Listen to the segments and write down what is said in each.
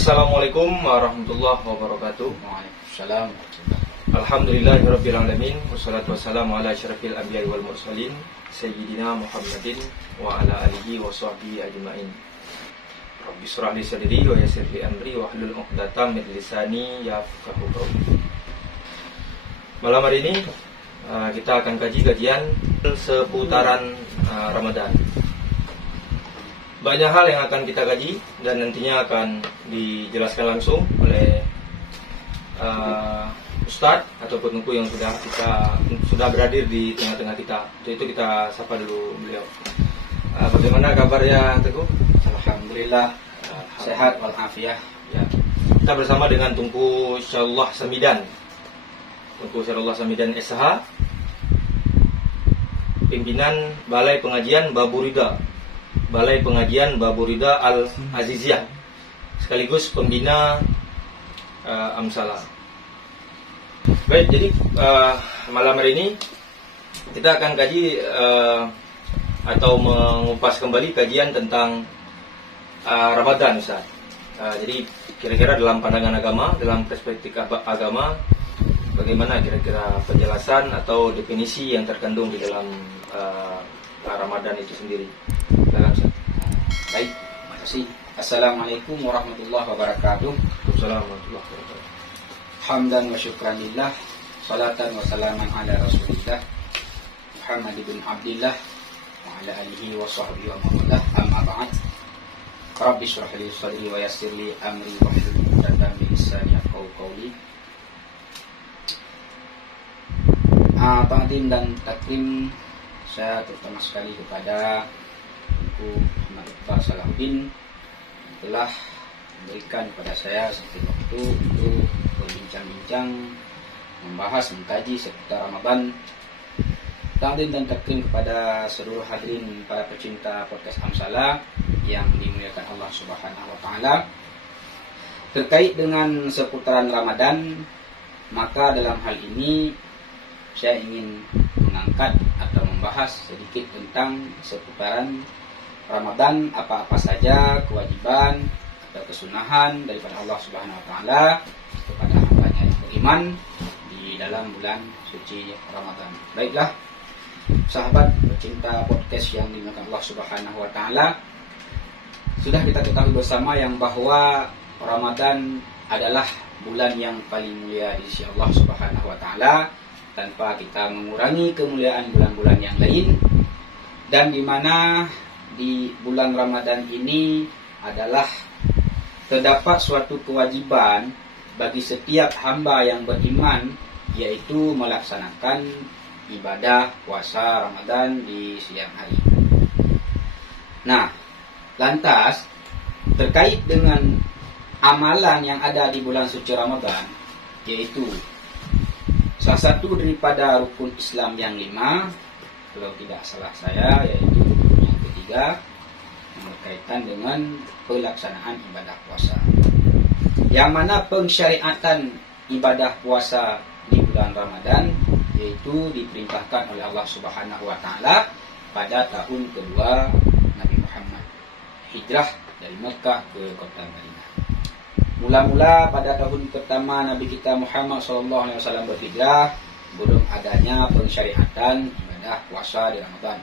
Assalamualaikum warahmatullahi wabarakatuh. Waalaikumsalam. Alhamdulillahirabbil alamin wassalatu wassalamu ala asyrafil anbiya'i wal mursalin sayyidina Muhammadin wa ala alihi wa sahbihi ajmain. Rabbi shrah li sadri wa yassir li amri wa hlul 'uqdatam min lisani yafqahu qawli. Malam hari ini kita akan kaji kajian seputaran Ramadan. Banyak hal yang akan kita kaji dan nantinya akan dijelaskan langsung oleh Ustadz ataupun Nuku yang sudah berhadir di tengah-tengah kita. Untuk itu kita sapa dulu beliau. Bagaimana kabarnya Teguh? Alhamdulillah sehat walafiat. Ya. Kita bersama dengan Tunku Syarullah Samidan. Tunku Syarullah Samidan SH, pimpinan Balai Pengajian Baburida Al-Aziziyah, sekaligus pembina Amsalah. Baik, jadi malam hari ini kita akan kaji atau mengupas kembali kajian tentang Ramadan, Ustaz. Jadi kira-kira dalam pandangan agama, dalam perspektif agama, bagaimana kira-kira penjelasan atau definisi yang terkandung di dalam Ramadan itu sendiri. Baik, terima kasih. Assalamualaikum warahmatullahi wabarakatuh. Waalaikumsalam warahmatullahi wabarakatuh. Hamdan wa syukran lillah, salatan wa salaman ala rasulillah Muhammad ibn Abdillah wa ala alihi wa sahbihi wa mawalah, amma ba'd. Rabbi shrah li sadri wa yassir li amri wa hlul 'uqdatam min lisani yafqahu qawli. Ta'zim dan takrim saya terutama sekali kepada Ibu Muhammad Iqbal Salahuddin telah memberikan kepada saya sedikit waktu untuk berbincang-bincang, membahas, mengkaji seputar Ramadan. Ta'zim dan takrim kepada seluruh hadirin para pecinta podcast Amsalah yang dimuliakan Allah Subhanahu wa taala. Terkait dengan seputaran Ramadan, maka dalam hal ini saya ingin mengangkat atau membahas sedikit tentang seputaran Ramadan, apa-apa saja kewajiban atau kesunahan daripada Allah Subhanahu wa taala kepada hamba-Nya yang beriman di dalam bulan suci Ramadan. Baiklah, sahabat pecinta podcast yang dimuliakan Allah Subhanahu wa taala, sudah kita ketahui bersama yang bahwa Ramadan adalah bulan yang paling mulia di sisi Allah Subhanahu wa taala, tanpa kita mengurangi kemuliaan bulan-bulan yang lain, dan di mana di bulan Ramadan ini adalah terdapat suatu kewajiban bagi setiap hamba yang beriman, yaitu melaksanakan ibadah puasa Ramadan di siang hari. Nah, lantas terkait dengan amalan yang ada di bulan suci Ramadan, yaitu salah satu daripada rukun Islam yang 5, kalau tidak salah saya, yaitu rukun yang ketiga yang berkaitan dengan pelaksanaan ibadah puasa. Yang mana pensyariatan ibadah puasa di bulan Ramadan yaitu diperintahkan oleh Allah Subhanahu wa taala pada tahun kedua Nabi Muhammad hijrah dari Mekah ke kota Madinah. Mula-mula pada tahun pertama Nabi kita Muhammad SAW berhijrah, belum adanya pensyariatan ibadah puasa di Ramadan.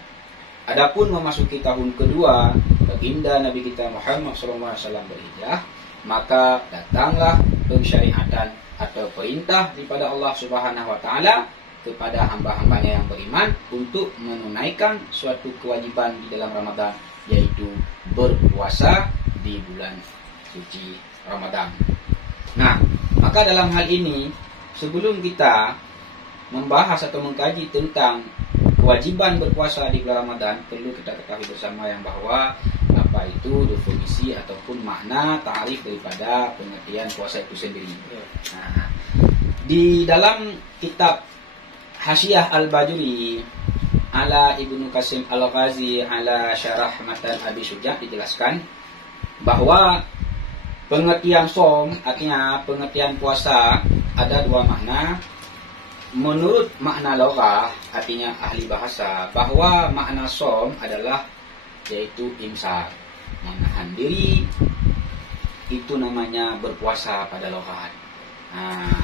Adapun memasuki tahun kedua baginda Nabi kita Muhammad SAW berhijrah, maka datanglah pensyariatan atau perintah daripada Allah Subhanahu wa taala kepada hamba-hambanya yang beriman untuk menunaikan suatu kewajiban di dalam Ramadan, yaitu berpuasa di bulan suci Ramadan. Nah, maka dalam hal ini, sebelum kita membahas atau mengkaji tentang kewajiban berpuasa di bulan Ramadan, perlu kita ketahui bersama yang bahwa apa itu definisi ataupun makna ta'rif daripada pengertian puasa itu sendiri. Nah, di dalam kitab Hasyiah Al-Bajuri ala Ibnu Qasim Al-Ghazi ala Syarah Matan Abi Syuja dijelaskan bahwa pengertian som, artinya pengertian puasa, ada dua makna. Menurut makna loghah, artinya ahli bahasa, bahwa makna som adalah yaitu imsak, menahan diri itu namanya berpuasa pada logat. Nah,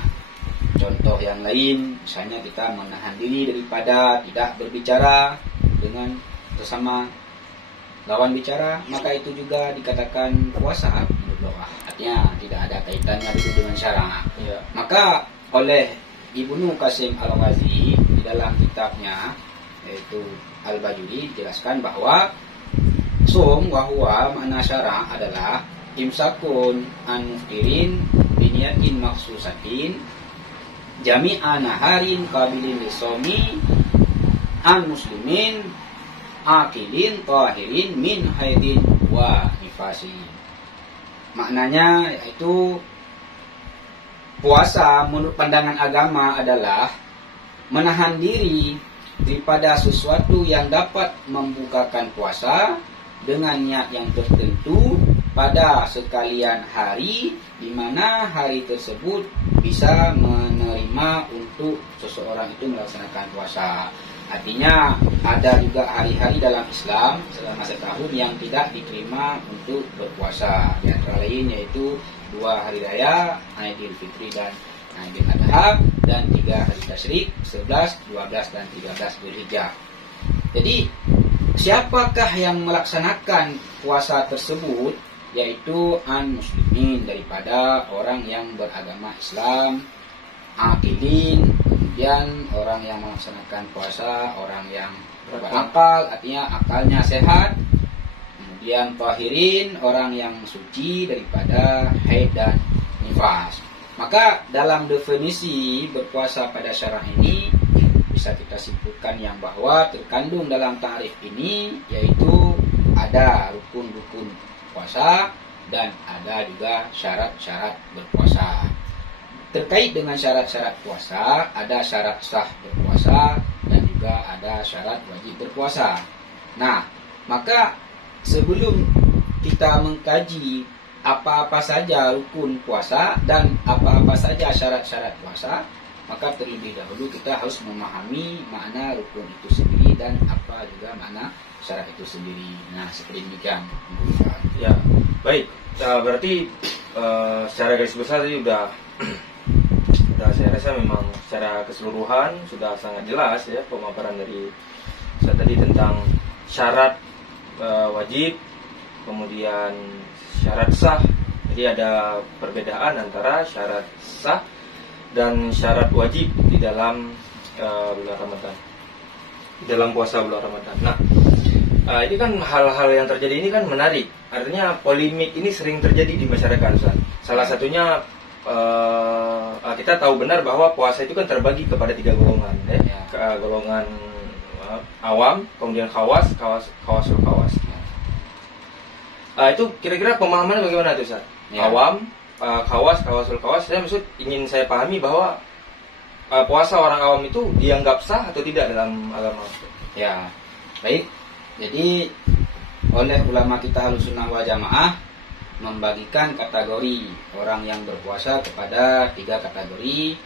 contoh yang lain, misalnya kita menahan diri daripada tidak berbicara dengan sesama lawan bicara, maka itu juga dikatakan puasa menurut logat. Artinya tidak ada kaitannya dulu dengan syarak. Ya. Maka oleh Ibnu Qasim Al-Ghazi di dalam kitabnya yaitu Al-Bajuri dijelaskan bahwa som wahwa makna syara' adalah imsakun an muftirin biniyatin maksusatin jami'a naharin qabilin lisomi an muslimin akilin tahirin min haidin wa nifasi. Maknanya yaitu puasa menurut pandangan agama adalah menahan diri daripada sesuatu yang dapat membukakan puasa dengan niat yang tertentu pada sekalian hari di mana hari tersebut bisa menerima untuk seseorang itu melaksanakan puasa. Artinya ada juga hari-hari dalam Islam selama setahun yang tidak diterima untuk berpuasa. Di antara lain yaitu 2 hari raya, Aidil Fitri dan Aidil Adha, dan 3 hari tasyrik, 11, 12 dan 13 Dzulhijjah. Jadi siapakah yang melaksanakan puasa tersebut? Yaitu an-muslimin, daripada orang yang beragama Islam, akilin, kemudian orang yang melaksanakan puasa, orang yang berakal, artinya akalnya sehat, kemudian tahirin, orang yang suci daripada haid dan nifas. Maka dalam definisi berpuasa pada syarak ini bisa kita simpulkan yang bahwa terkandung dalam ta'rif ini yaitu ada rukun-rukun puasa dan ada juga syarat-syarat berpuasa. Terkait dengan syarat-syarat puasa, ada syarat sah berpuasa dan juga ada syarat wajib berpuasa. Nah, maka sebelum kita mengkaji apa-apa saja rukun puasa dan apa-apa saja syarat-syarat puasa, maka terlebih dahulu kita harus memahami makna rukun itu sendiri dan apa juga makna syarat itu sendiri. Nah, seperti demikian. Ya, baik. Berarti secara garis besar tadi udah saya rasa memang secara keseluruhan sudah sangat jelas ya pemaparan dari saya tadi tentang syarat wajib, kemudian syarat sah. Jadi ada perbedaan antara syarat sah dan syarat wajib di dalam bulan Ramadan, di dalam puasa bulan Ramadan. Nah, ini kan hal-hal yang terjadi ini kan menarik. Artinya polemik ini sering terjadi di masyarakat, Ustaz. Salah satunya kita tahu benar bahwa puasa itu kan terbagi kepada 3 golongan, ya. Golongan awam, kemudian khawasul khawas. Itu kira-kira pemahamannya bagaimana tuh, Ustaz? Ya. Awam, khawasul khawas. Saya pahami bahwa puasa orang awam itu dianggap sah atau tidak dalam agama. Ya, baik. Jadi oleh ulama kita Ahlussunnah wal Jamaah membagikan kategori orang yang berpuasa kepada 3 kategori.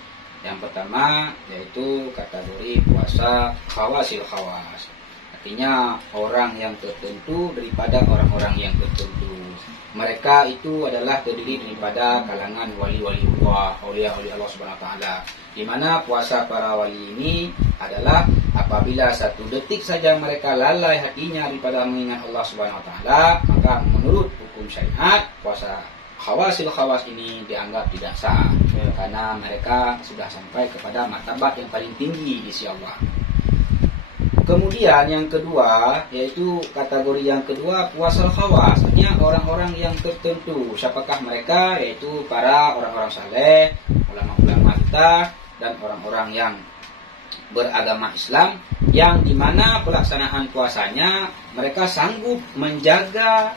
Yang pertama yaitu kategori puasa khawasil khawas. Artinya orang yang tertentu daripada orang-orang yang tertentu. Mereka itu adalah terdiri daripada kalangan wali-wali Allah, aulia-aulia Allah Subhanahu wa taala. Di mana puasa para wali ini adalah apabila 1 detik saja mereka lalai hatinya daripada mengingat Allah Subhanahu wa taala, maka menurut hukum syariat puasa khawasil khawas ini dianggap tidak sah, karena mereka sudah sampai kepada martabat yang paling tinggi di sisi Allah. Kemudian yang kedua yaitu kategori yang kedua puasa khawas, artinya orang-orang yang tertentu. Siapakah mereka? Yaitu para orang-orang saleh, ulama-ulama kita dan orang-orang yang beragama Islam, yang dimana pelaksanaan puasanya mereka sanggup menjaga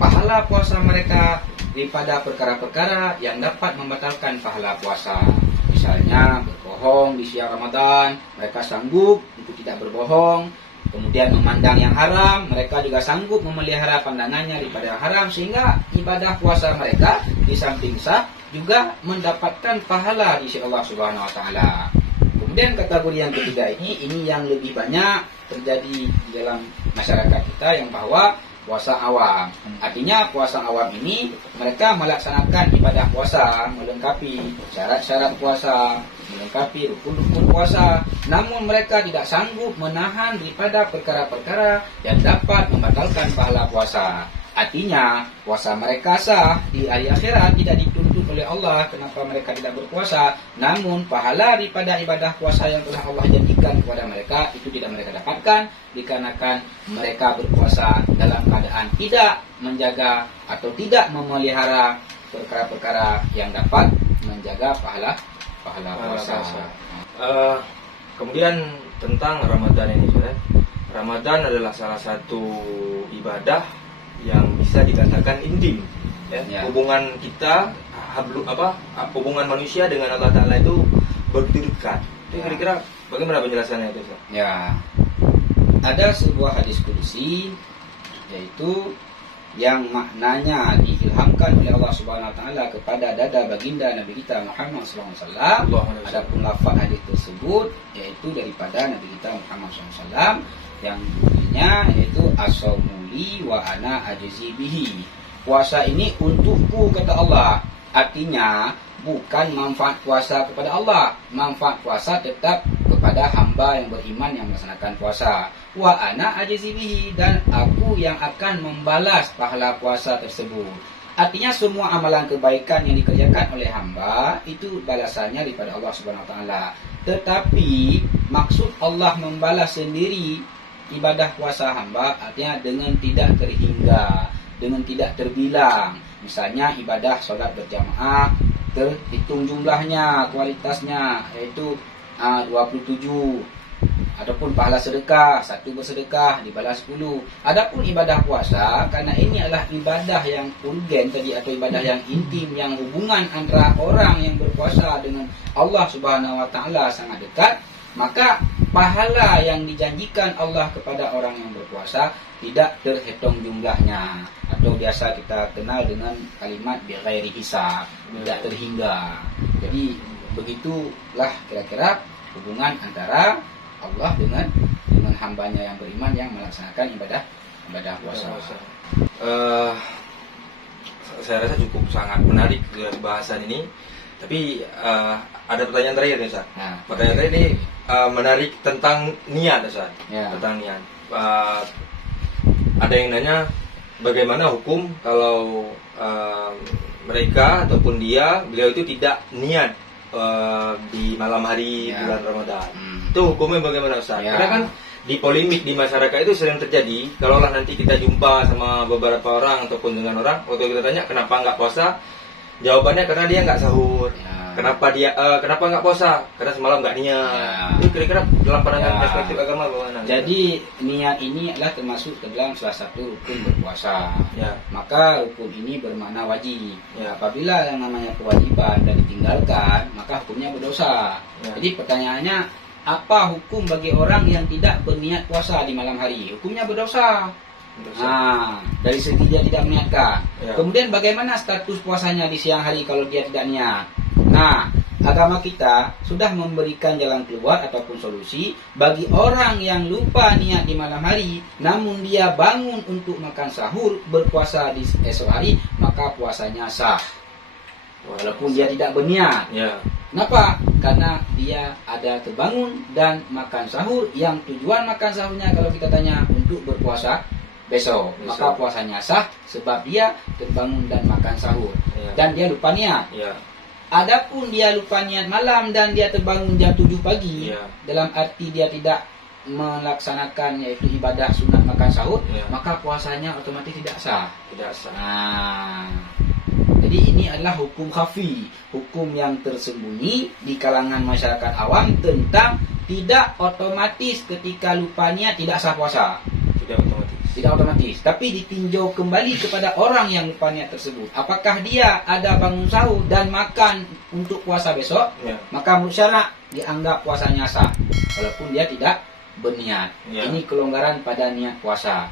pahala puasa mereka daripada perkara-perkara yang dapat membatalkan pahala puasa. Misalnya berbohong di siang Ramadan, mereka sanggup untuk tidak berbohong. Kemudian memandang yang haram, mereka juga sanggup memelihara pandangannya daripada yang haram, sehingga ibadah puasa mereka di samping sah juga mendapatkan pahala di sisi Allah Subhanahu wa taala. Kemudian kategori yang ketiga ini yang lebih banyak terjadi di dalam masyarakat kita, yang bahwa puasa awam. Artinya puasa awam ini mereka melaksanakan ibadah puasa, melengkapi syarat-syarat puasa, melengkapi rukun-rukun puasa, namun mereka tidak sanggup menahan daripada perkara-perkara yang dapat membatalkan pahala puasa. Artinya puasa mereka sah, di hari akhirat tidak dituntut oleh Allah kenapa mereka tidak berpuasa, namun pahala daripada ibadah puasa yang telah Allah janjikan kepada mereka itu tidak mereka dapatkan dikarenakan mereka berpuasa dalam keadaan tidak menjaga atau tidak memelihara perkara-perkara yang dapat menjaga pahala puasa. Kemudian tentang Ramadan ini, Ustaz. Ramadan adalah salah satu ibadah yang bisa dikatakan intim, ya. Hubungan kita, hubungan manusia dengan Allah Ta'ala itu begitu dekat. Itu kira-kira bagaimana penjelasannya itu, Ustaz? Ya, ada sebuah hadis qudsi yaitu yang maknanya diilhamkan oleh Allah Subhanahu Wa Taala kepada dada baginda Nabi kita Muhammad SAW. Adapun lafaz hadis tersebut yaitu daripada Nabi kita Muhammad SAW yang bunyinya yaitu as-saumuli wa ana ajzi bihi. Puasa ini untukku kata Allah. Artinya bukan manfaat puasa kepada Allah, manfaat puasa tetap kepada hamba yang beriman yang melaksanakan puasa. Wa ana ajzi bihi, dan aku yang akan membalas pahala puasa tersebut. Artinya semua amalan kebaikan yang dikerjakan oleh hamba itu balasannya daripada Allah Subhanahu Wa Taala. Tetapi maksud Allah membalas sendiri ibadah puasa hamba artinya dengan tidak terhingga, dengan tidak terbilang. Misalnya ibadah solat berjamaah terhitung jumlahnya, kualitasnya yaitu 27. Adapun pahala sedekah, satu bersedekah dibalas 10. Adapun ibadah puasa, karena ini adalah ibadah yang urgen tadi atau ibadah yang intim, yang hubungan antara orang yang berpuasa dengan Allah Subhanahu Wa Taala sangat dekat, maka pahala yang dijanjikan Allah kepada orang yang berpuasa tidak terhitung jumlahnya, atau biasa kita kenal dengan kalimat bighairi hisab, tidak terhingga. Jadi begitulah kira-kira hubungan antara Allah dengan hambanya yang beriman yang melaksanakan ibadah puasa. Saya rasa cukup sangat menarik bahasan ini. Tapi ada pertanyaan terakhir nih, Ustaz. Pertanyaan terakhir ini menarik tentang niat, Ustaz. Tentang niat. Ada yang nanya bagaimana hukum kalau mereka ataupun beliau itu tidak niat di malam hari bulan Ramadan. Itu hukumnya bagaimana, Ustaz? Karena kan di polemik di masyarakat itu sering terjadi. Kalaulah nanti kita jumpa sama beberapa orang ataupun dengan orang, waktu kita tanya kenapa nggak puasa, jawabannya karena dia nggak sahur. Kenapa nggak puasa? Karena semalam nggak niat. Itu kira-kira dalam pandangan perspektif agama bagaimana? Jadi niat ini adalah termasuk ke dalam salah satu rukun berpuasa. Maka rukun ini bermakna wajib. Apabila yang namanya kewajiban dan ditinggalkan, maka hukumnya berdosa. Jadi pertanyaannya, apa hukum bagi orang yang tidak berniat puasa di malam hari? Hukumnya berdosa. Dari segi dia tidak meniatkan. Kemudian bagaimana status puasanya di siang hari kalau dia tidak niat? Agama kita sudah memberikan jalan keluar ataupun solusi bagi orang yang lupa niat di malam hari, namun dia bangun untuk makan sahur, berpuasa di esok hari, maka puasanya sah. Walaupun dia tidak berniat. Kenapa? Karena dia ada terbangun dan makan sahur, yang tujuan makan sahurnya kalau kita tanya untuk berpuasa besok. Maka puasanya sah sebab dia terbangun dan makan sahur. Dan dia lupa niat. Adapun dia lupa niat malam dan dia terbangun jam 7 pagi, dalam arti dia tidak melaksanakan yaitu ibadah sunat makan sahur, maka puasanya otomatis tidak sah. Jadi ini adalah hukum khafi, hukum yang tersembunyi di kalangan masyarakat awam tentang tidak otomatis ketika lupa niat tidak sah puasa. Tidak otomatis, tapi ditinjau kembali kepada orang yang lupa niat tersebut. Apakah dia ada bangun sahur dan makan untuk puasa besok? Maka menurut syarak dianggap puasanya sah, walaupun dia tidak berniat. Ini kelonggaran pada niat puasa.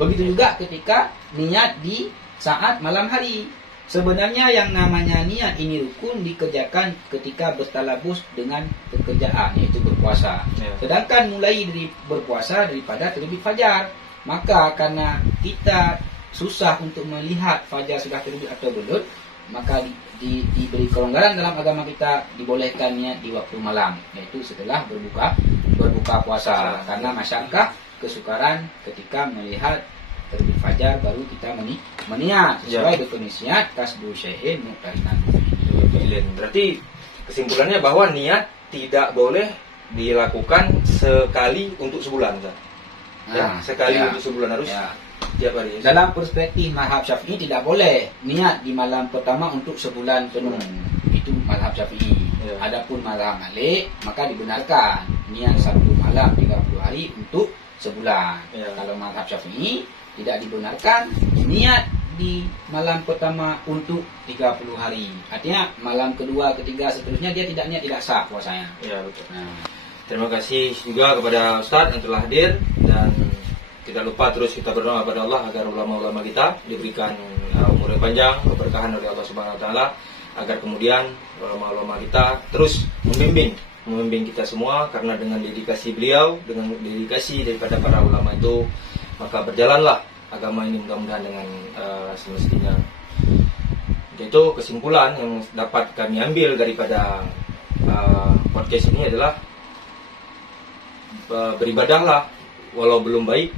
Begitu juga ketika niat di saat malam hari. Sebenarnya yang namanya niat ini rukun dikerjakan ketika bertalabus dengan pekerjaan, yaitu berpuasa. Sedangkan mulai dari berpuasa daripada terbit fajar. Maka karena kita susah untuk melihat fajar sudah terbit atau belum, maka diberi kelonggaran dalam agama kita, dibolehkannya di waktu malam, yaitu setelah berbuka puasa. Karena masyarakat kesukaran ketika melihat terbit fajar baru kita meniat sesuai definisi niat kasbu syai'in muqtarinan. Berarti kesimpulannya bahwa niat tidak boleh dilakukan sekali untuk sebulan, Ustaz. Sekali untuk sebulan, harus tiap hari. Dalam perspektif mazhab Syafi'i tidak boleh niat di malam pertama untuk sebulan penuh. Itu mazhab Syafi'i. Adapun mazhab Malik maka dibenarkan niat satu malam 30 hari untuk sebulan. Kalau mazhab Syafi'i tidak dibenarkan niat di malam pertama untuk 30 hari. Artinya malam kedua, ketiga, seterusnya dia tidak sah puasanya. Ya, betul. Terima kasih juga kepada Ustadz yang telah hadir, dan tidak lupa terus kita berdoa kepada Allah agar ulama-ulama kita diberikan umur yang panjang, keberkahan oleh Allah Subhanahu wa taala, agar kemudian ulama-ulama kita terus membimbing kita semua, karena dengan dedikasi beliau, dengan dedikasi daripada para ulama itu, maka berjalanlah agama ini mudah-mudahan dengan semestinya. Itu kesimpulan yang dapat kami ambil daripada podcast ini adalah beribadahlah walau belum baik,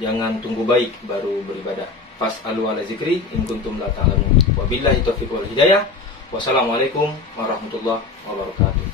jangan tunggu baik baru beribadah. Fas'alu ala zikri in kuntum la ta'lamun. Wabillahi taufiq wal hidayah. Wassalamualaikum warahmatullahi wabarakatuh.